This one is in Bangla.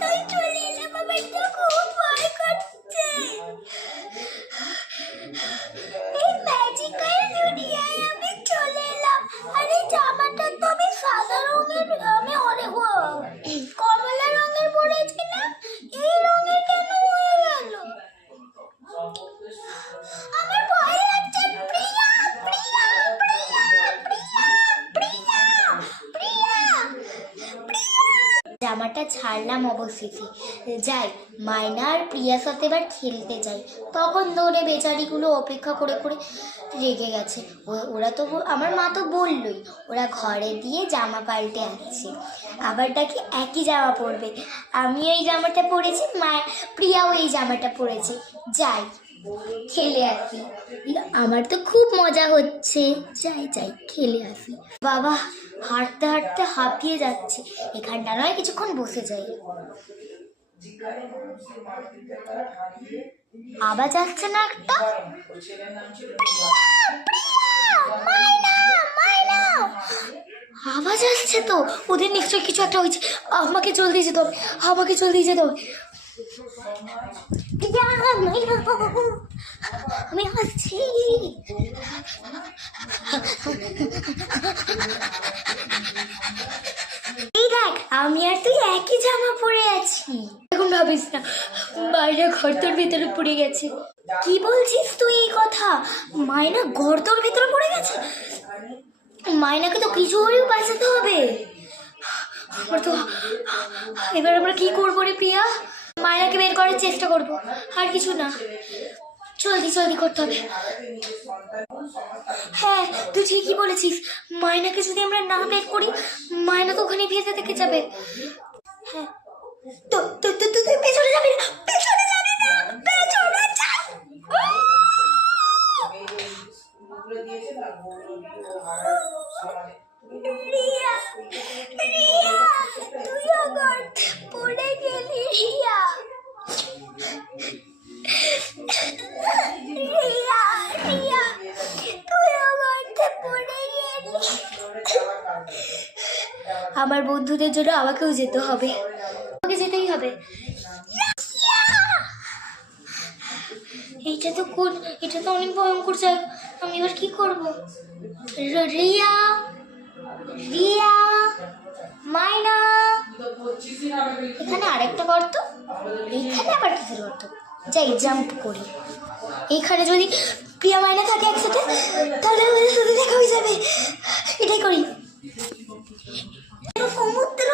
তাই চলে এলাম, আমার তো খুব ভয় করছে। এই ম্যাজিক্যাল দুনিয়ায় আমি চলে এলাম। আরে জামাটা তো আমি সাদা রঙের, আমি কমলা রঙের পরেছিলাম, এই রঙের কেন হয়ে গেল? আমার ভয় লাগছে। প্রিয়া, প্রিয়া, প্রিয়া, প্রিয়া, প্রিয়া, প্রিয়া। জামাটা ছাড়লাম অবশেষে। যাই মায়না আর প্রিয়ার সাথে এবার খেলতে যাই। তখন ধরে বেচারিগুলো অপেক্ষা করে করে রেগে গেছে। ওরা তো, আমার মা তো বললই ওরা ঘরে দিয়ে জামা পাল্টে আসছে, আবার নাকি একই জামা পরবে। আমিও এই জামাটা পরেছি, প্রিয়াও এই জামাটা পরেছে। যাই খেলে আসি, আমার তো খুব মজা হচ্ছে। যাই যাই খেলে আসি। বাবা, হাঁটতে হাঁটতে হাঁপিয়ে যাচ্ছে, এখানটা নয় কিছুক্ষণ বসে যাই। আওয়াজ আসছে না একটা? আওয়াজ আসছে তো, ওদের নিশ্চয়ই কিছু একটা হয়েছে। আমাকে জলদি যেতে হবে, আমাকে জলদি যেতে হবে। আমি আসছি। এই দেখ, আমি আর তুই একই জামা পরে আছি। এখন ভাবিস না মায়না গর্তের ভিতরে পড়ে গেছে। কি বলছিস তুই এই কথা? মায়না গর্তের ভিতরে পড়ে গেছে? মায়নাকে তো কিছু হলেও বাঁচাতে হবে। আমার তো এবার আমরা কি করবো রে প্রিয়া? মায়নাকে বের করার চেষ্টা করবো, আর কিছু না। জলদি জলদি করতে হবে। হ্যাঁ, তুই ঠিকই বলেছিস। মায়নাকে যদি আমরা না বের করি, মায়না তো ওখানে ভেসে থেকে যাবে। হ্যাঁ, তো তুই পেছনে যাবি না, পেছনে যাবি না, পেছনে যা। রিয়া, রিয়া, তুইও গর্তে পড়ে গেলি রিয়া। রিয়া, রিয়া, তুইও গর্তে পড়ে গেলি। আমার বন্ধুদের জন্য আমাকেও যেতে হবে, আমাকে যেতেই হবে। এটা তো অনেক ভয়ঙ্কর জায়গা। আমি এবার কি করবো? রিয়া, রিয়া, মায়না, এখানে আরেকটা গর্ত, এইখানে আবার কিসের গর্ত? যাই জাম্প করি। এইখানে যদি প্রিয়া মায়না থাকে একসাথে, তাহলে দেখা হয়ে যাবে। এটাই করি। সমুদ্র